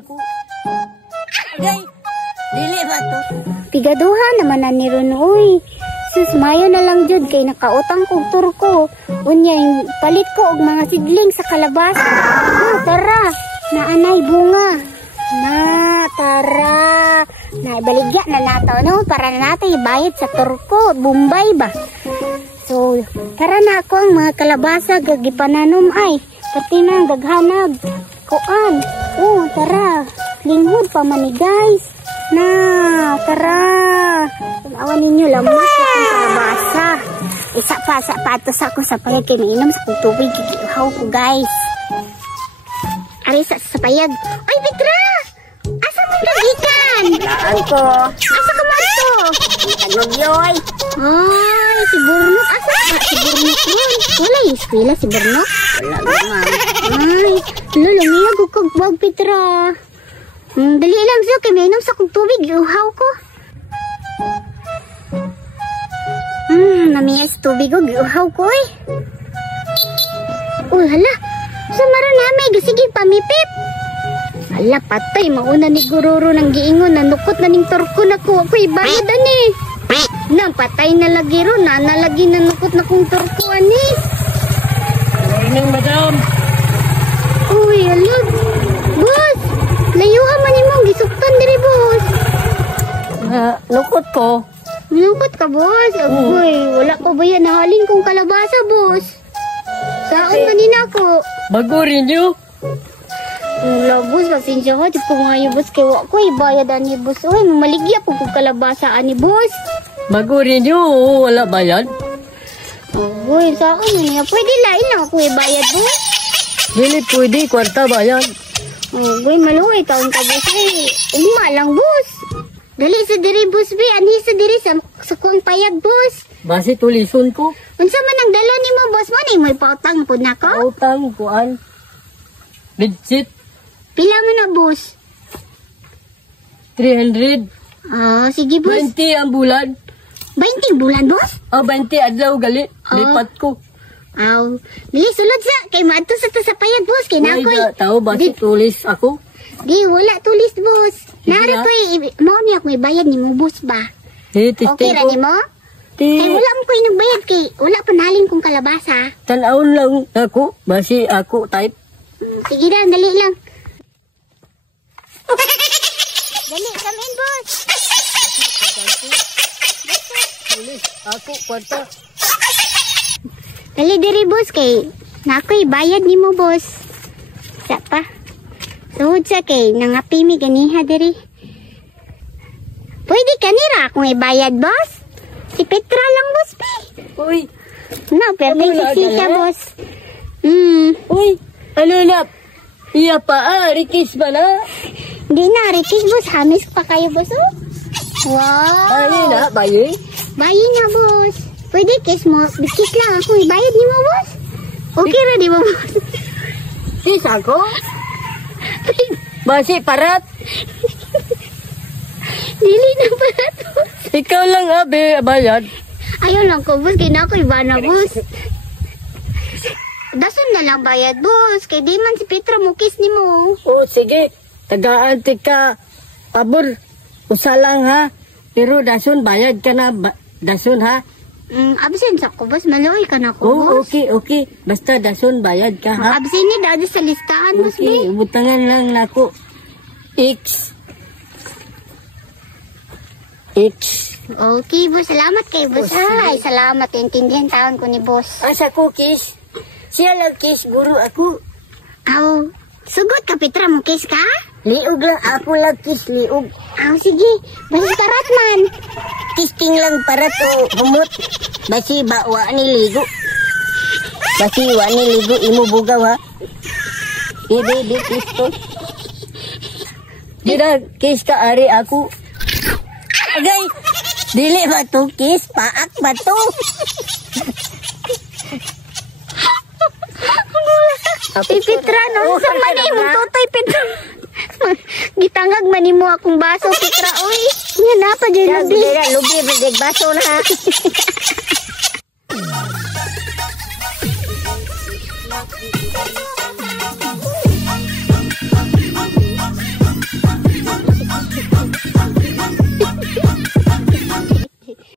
Ako. Agay. Dili ba to? Pigaduha naman na ni Ron, uy. Sus, mayo na lang jud kay nakautang kong turko. Unya, palit ko og mga sidling sa kalabasa. Tara, naanay bunga. Tara. Naibaligya na nato, no? Para na natin ibayad sa turko. Bombay ba? So, tara na ako ang mga kalabasa gagipananom ay. Pati na gaghanag. Kuan. Tara. Linghod pa man ni guys. Tara. Awan ninyo lamang sa kalabasa. Isa pa sa patos ako sa payag kay mainom sa tubig kikihaw ko guys. Ari sa payag. Ay Petra! Asa mo nagikan? Laan ko. Asa ka man to? Tanog yoy. Ay, si Burnok. Asa ka? Si Burnok yun. Wala yung eskwela si Burnok? Wala naman. Ay, lulungiyag ko kagbag Petra. Dali lang siya kay mainom sa kong tubig. Iuhaw ko. Namiyas tubig ko. Iuhaw ko eh. Hala. Sa maron na may sige pamipip. Hala, patay. Mauna ni Gururo ng giingon. Nanukot na ning torko na ko. Ako'y bayad ani. Nang patay na lagi ron. Nalagi nanukot na kong torko ani. Morning, madam. Uy, hala. Boss, layuha man imong gisuktan diri, boss. Lukot ko. Nukot ka, boss. Uy, wala ko ba yan nahalin kong kalabasa, boss? Saan kanina ko? Bago rin nyo. Wala, boss. Pasensya ka. Di ko ngayon, boss. Kaya wako ibayad ani, boss. Uy, mamaligya po kong kalabasa ani, boss. Bago rin nyo. Wala ba yan? Uy, saan niya? Pwede lain lang ako ibayad, boss. Dili pwede. Kwarta ba yan? Uy, maluwi. Taon ka, boss. Uma lang, boss. Dali sa diri, boss, be. Ani sa diri sa kuang payag, boss. Basi tulison ko. Unsa man ang dala nimo, boss mo? Ni may pautang po na ko? Utang kuan. Legit. Pila mo na, boss? 300. Sige, boss. 20 ang bulan. 20 bulan, boss? 20 adlaw gali. Lipat ko. Dili, sulod sa. Kay maadto sa to sa payag, boss. Kay Wala nakoy. na tao basi tulis ako. Di, wala tulis, boss. Sige Nara na. ko mao niya ako ibayad ni mo, boss ba? Testing Okay ra ko. ni mo? Kay wala mo ko inagbayad kay wala pa nahalin kong kalabasa. Tanawon lang ako. Basi ako type. Sige na, dali lang. Dali, come in, boss. Tulis ako kwarta. Dali diri, boss, kay nakoy bayad ni mo, boss. Sa pa. Suhod sa kay nangapimi ganiha diri. Pwede kanira akong ibayad, boss? Si Petra lang, boss, pe. Uy. No, pero Ano na, si siya, dala? boss. Uy. Ano na? Iya pa rikis ba na? Di na, Rikis, boss. Hamis pa kayo, boss, oh. Wow. Bayi na, bayi. Bayi na, boss. Pwede kiss mo. Kiss lang ako. Ibayad ni mo, boss. Okay ra, di ba, boss? Sis ako? Basi parat. Dili na pa na to. Ikaw lang abe bayad. Ayaw lang ko, boss. Kaya na ako iba na, boss. Dason na lang bayad, boss. Kaya di man si Petra mo kiss ni mo. O sige, tagaan ka pabor. Usa lang ha. Pero dason bayad ka na dason ha. Absent ako, boss. Maluwi ka na ko, Oh, boss. okay. Basta dason bayad ka ha. Absent ni dado sa listahan, boss. Okay, Be. butangan lang nako. X. Okay, boss. Salamat kay boss. Ay, salamat. Intindihan taon ko ni boss. Asa ko kiss? Siya lang kiss, guru ako. Aw, sugot ka, Petra, mo kiss ka? Liog lang, ako lang kiss, liog. Aw, sige. Basta karat man. Kisting lang para to humot. Basi ba wa ni ligo. Basi wa ni ligo imo bugaw ha. Di kiss to. Dira kiss ka ari ako. Agay. Dili ba to kiss? Paak ba to? Petra, no? Sa mani mo, totoy, Petra. Gitangag manimo akong baso, Petra. Uy, yan na pa dyan, lubi. Lubi, bidig baso na.